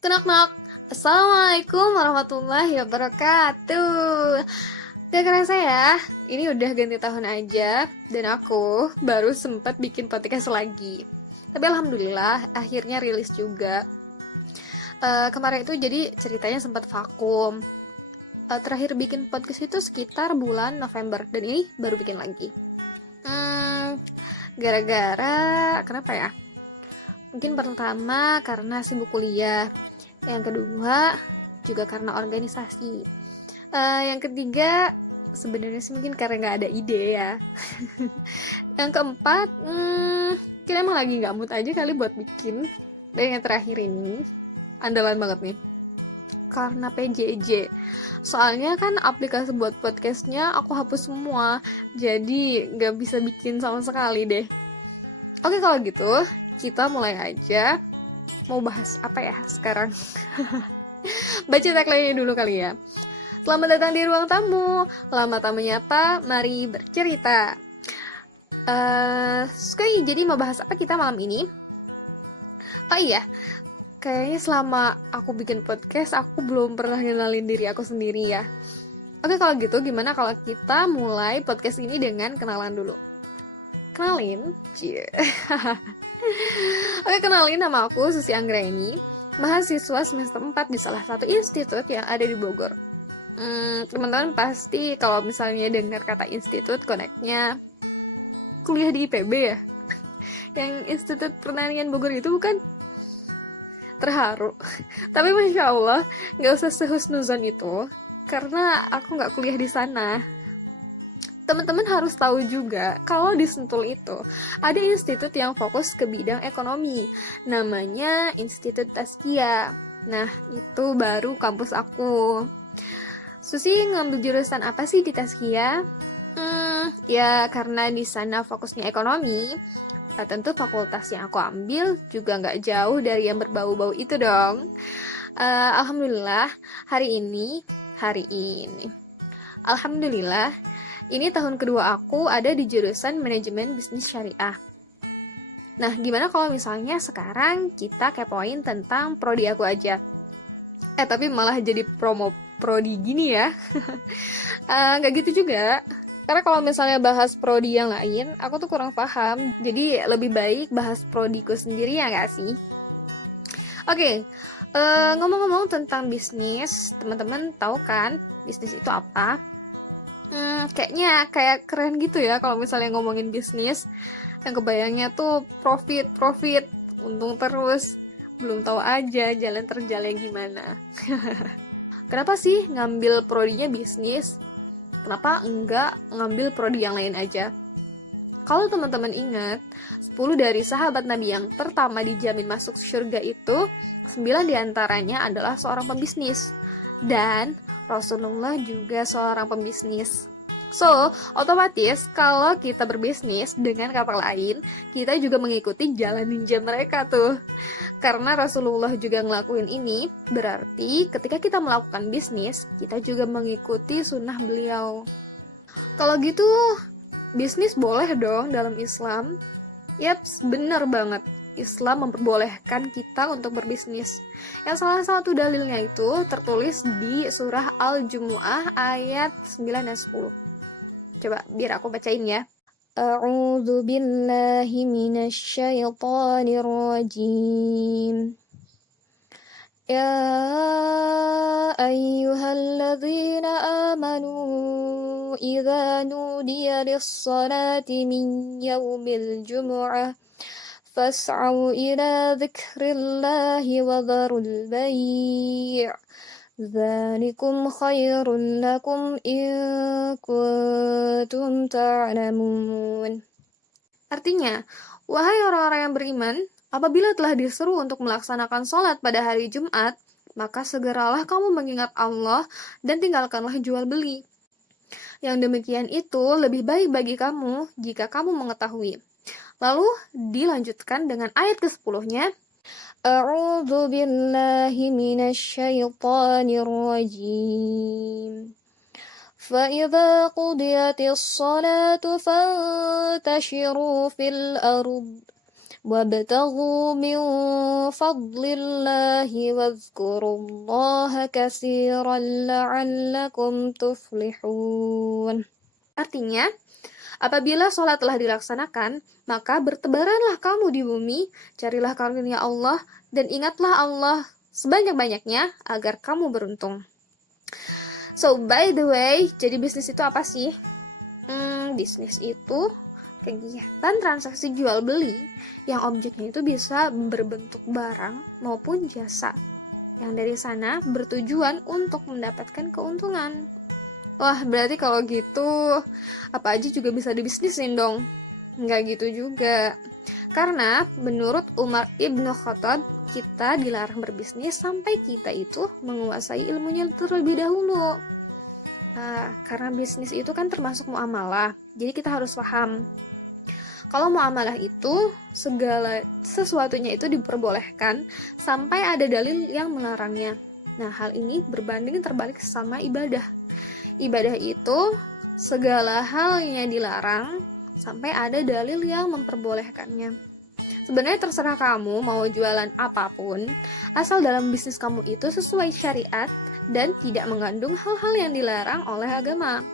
Knock knock. Assalamualaikum warahmatullahi wabarakatuh. Gak kerasa ya, ini udah ganti tahun aja dan aku baru sempat bikin podcast lagi. Tapi alhamdulillah akhirnya rilis juga. Kemarin itu jadi ceritanya sempat vakum. Terakhir bikin podcast itu sekitar bulan November dan ini baru bikin lagi. Gara-gara kenapa ya? Mungkin pertama karena sibuk kuliah. Yang kedua juga karena organisasi. Yang ketiga sebenarnya sih mungkin karena nggak ada ide ya. Yang keempat kita emang lagi nggak mood aja kali buat bikin. Dan yang terakhir ini andalan banget nih, karena PJJ. Soalnya kan aplikasi buat podcastnya aku hapus semua, jadi nggak bisa bikin sama sekali deh. Oke, kalau gitu kita mulai aja. Mau bahas apa ya sekarang? Baca tagline dulu kali ya. Selamat datang di ruang tamu. Lama tak menyapa, mari bercerita. Jadi mau bahas apa kita malam ini? Oh iya, kayaknya selama aku bikin podcast, aku belum pernah ngenalin diri aku sendiri ya. Oke, kalau gitu gimana kalau kita mulai podcast ini dengan kenalan dulu? Kenalin? Cie. Oke, kenalin, nama aku Susi Anggraini, mahasiswa semester 4 di salah satu institut yang ada di Bogor. Teman-teman pasti kalau misalnya dengar kata institut, koneknya kuliah di IPB ya. Yang Institut Pertanian Bogor itu bukan? Terharu. Tapi Masya Allah, gak usah sehusnuzon itu, karena aku gak kuliah di sana. Teman-teman harus tahu juga kalau di Sentul itu ada institut yang fokus ke bidang ekonomi, namanya Institut Taskia. Nah, itu baru kampus aku. Susi ngambil jurusan apa sih di Taskia? Ya karena di sana fokusnya ekonomi, tentu fakultas yang aku ambil juga nggak jauh dari yang berbau-bau itu dong. Alhamdulillah hari ini, Alhamdulillah, ini tahun kedua aku ada di jurusan manajemen bisnis syariah. Nah, gimana kalau misalnya sekarang kita kepoin tentang prodi aku aja? Tapi malah jadi promo prodi gini ya. Nggak gitu juga. Karena kalau misalnya bahas prodi yang lain, aku tuh kurang paham. Jadi lebih baik bahas prodiku sendiri ya nggak sih? Oke, ngomong-ngomong tentang bisnis, teman-teman tahu kan bisnis itu apa? Kayaknya kayak keren gitu ya kalau misalnya ngomongin bisnis. Yang kebayangnya tuh profit, untung terus. Belum tahu aja jalan terjalnya gimana. Kenapa sih ngambil prodinya bisnis? Kenapa enggak ngambil prodi yang lain aja? Kalau teman-teman ingat, 10 dari sahabat Nabi yang pertama dijamin masuk surga itu, 9 diantaranya adalah seorang pembisnis. Dan Rasulullah juga seorang pembisnis. So, otomatis kalau kita berbisnis, dengan kata lain, kita juga mengikuti jalan ninja mereka tuh. Karena Rasulullah juga ngelakuin ini, berarti ketika kita melakukan bisnis, kita juga mengikuti sunnah beliau. Kalau gitu, bisnis boleh dong dalam Islam? Yaps, bener banget. Islam memperbolehkan kita untuk berbisnis. Yang salah satu dalilnya itu tertulis di surah Al-Jumu'ah ayat 9 dan 10. Coba biar aku bacain ya. A'udzu billahi minasyaitonir rajim. Ya ayyuhalladzina amanu idza nudiya lis-salati min yaumil jumu'ah fas'au ila dzikrillahi wa dharul bai'. Dzalikum khairul lakum in kuntum ta'lamun. Artinya, wahai orang-orang yang beriman, apabila telah disuruh untuk melaksanakan sholat pada hari Jumat, maka segeralah kamu mengingat Allah dan tinggalkanlah jual beli. Yang demikian itu lebih baik bagi kamu jika kamu mengetahui. Lalu dilanjutkan dengan ayat ke-10-nya. A'udzu billahi minasyaitonir rajim. فإذا قضيت الصلاة فانتشروا في الأرض وابتغوا من فضل الله واذكروا الله كثيرا لعلكم تفلحون. Artinya, apabila sholat telah dilaksanakan, maka bertebaranlah kamu di bumi, carilah karunia Allah, dan ingatlah Allah sebanyak-banyaknya agar kamu beruntung. So, by the way, jadi bisnis itu apa sih? Bisnis itu kegiatan transaksi jual beli yang objeknya itu bisa berbentuk barang maupun jasa, yang dari sana bertujuan untuk mendapatkan keuntungan. Wah, berarti kalau gitu, apa aja juga bisa dibisnisin dong. Nggak gitu juga. Karena menurut Umar Ibn Khattab, kita dilarang berbisnis sampai kita itu menguasai ilmunya terlebih dahulu. Nah, karena bisnis itu kan termasuk muamalah, jadi kita harus paham. Kalau muamalah itu, segala sesuatunya itu diperbolehkan sampai ada dalil yang melarangnya. Nah, hal ini berbanding terbalik sama ibadah. Ibadah itu segala hal yang dilarang sampai ada dalil yang memperbolehkannya. Sebenarnya terserah kamu mau jualan apapun, asal dalam bisnis kamu itu sesuai syariat dan tidak mengandung hal-hal yang dilarang oleh agama.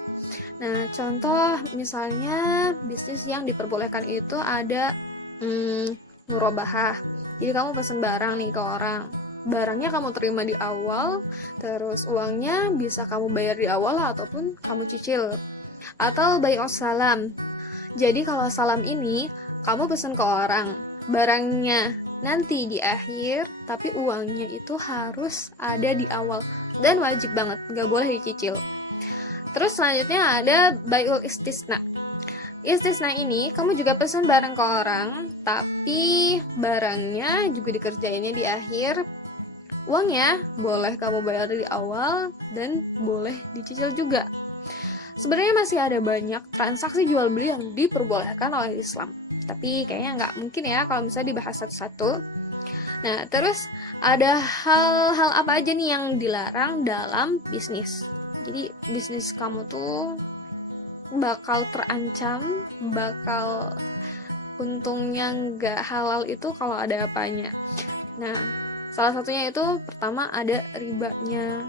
Nah, contoh misalnya bisnis yang diperbolehkan itu ada murabahah. Jadi kamu pesen barang nih ke orang. Barangnya kamu terima di awal, terus uangnya bisa kamu bayar di awal ataupun kamu cicil. Atau bai'us salam. Jadi kalau salam ini, kamu pesen ke orang, barangnya nanti di akhir, tapi uangnya itu harus ada di awal. Dan wajib banget, nggak boleh dicicil. Terus selanjutnya ada bai'ul istisna. Istisna ini, kamu juga pesen barang ke orang, tapi barangnya juga dikerjainnya di akhir. Uangnya boleh kamu bayar di awal dan boleh dicicil juga. Sebenarnya masih ada banyak transaksi jual beli yang diperbolehkan oleh Islam. Tapi kayaknya nggak mungkin ya kalau misalnya dibahas satu-satu. Nah, terus ada hal-hal apa aja nih yang dilarang dalam bisnis. Jadi bisnis kamu tuh bakal terancam, bakal untungnya nggak halal itu kalau ada apanya. Nah, salah satunya itu pertama ada ribanya.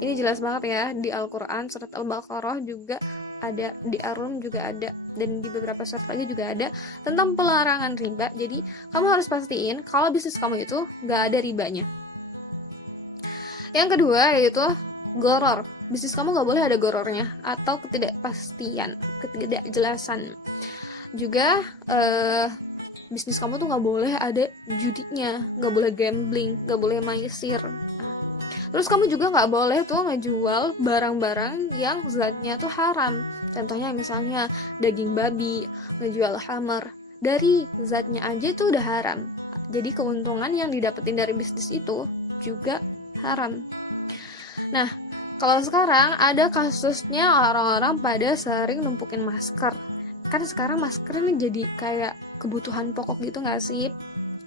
Ini jelas banget ya, di Al-Quran, surat Al-Baqarah juga ada, di Ar-Rum juga ada, dan di beberapa surat lagi juga ada tentang pelarangan riba. Jadi, kamu harus pastiin kalau bisnis kamu itu nggak ada ribanya. Yang kedua yaitu goror. Bisnis kamu nggak boleh ada gorornya, atau ketidakpastian, ketidakjelasan. Juga, bisnis kamu tuh nggak boleh ada judinya, nggak boleh gambling, nggak boleh maisir. Nah, terus kamu juga nggak boleh tuh ngejual barang-barang yang zatnya tuh haram. Contohnya misalnya daging babi, ngejual hammer. Dari zatnya aja tuh udah haram. Jadi keuntungan yang didapetin dari bisnis itu juga haram. Nah, kalau sekarang ada kasusnya orang-orang pada sering numpukin masker. Kan sekarang masker ini jadi kayak kebutuhan pokok gitu gak sih?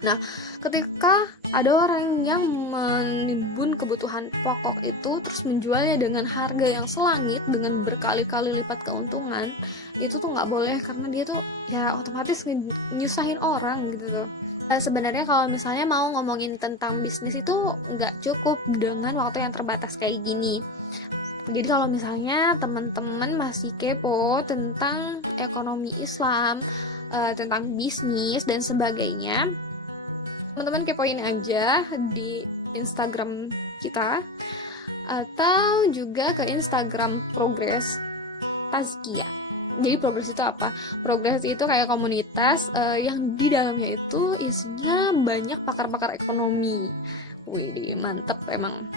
Nah, ketika ada orang yang menimbun kebutuhan pokok itu terus menjualnya dengan harga yang selangit dengan berkali-kali lipat keuntungan, itu tuh nggak boleh karena dia tuh ya otomatis nyusahin orang gitu tuh. Sebenarnya kalau misalnya mau ngomongin tentang bisnis itu nggak cukup dengan waktu yang terbatas kayak gini. Jadi kalau misalnya teman-teman masih kepo tentang ekonomi Islam, tentang bisnis dan sebagainya, teman-teman kepoin aja di Instagram kita atau juga ke Instagram Progress Tazkiyah. Jadi Progress itu apa? Progress itu kayak komunitas yang di dalamnya itu isinya banyak pakar-pakar ekonomi. Wih, mantep emang.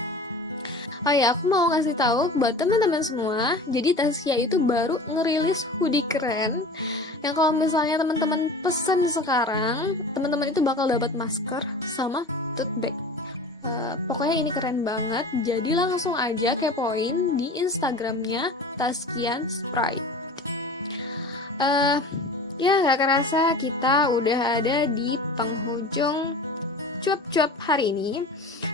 Oh ya, aku mau ngasih tahu buat teman-teman semua, jadi Tazkiyah itu baru ngerilis hoodie keren yang kalau misalnya teman-teman pesen sekarang, teman-teman itu bakal dapat masker sama tote bag. Pokoknya ini keren banget, jadi langsung aja kepoin di Instagramnya Tazkiyah Sprite. Ya gak kerasa kita udah ada di penghujung cuap-cuap hari ini.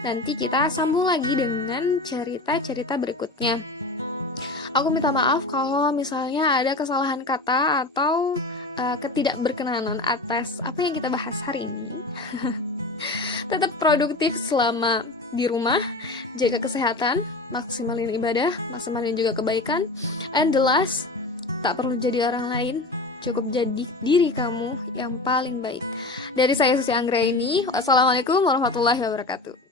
Nanti kita sambung lagi dengan cerita-cerita berikutnya. Aku minta maaf kalau misalnya ada kesalahan kata atau ketidakberkenanan atas apa yang kita bahas hari ini. Tetap produktif selama di rumah, jaga kesehatan, maksimalin ibadah, maksimalin juga kebaikan. And the last, tak perlu jadi orang lain, cukup jadi diri kamu yang paling baik. Dari saya Susi Anggraini, wassalamualaikum warahmatullahi wabarakatuh.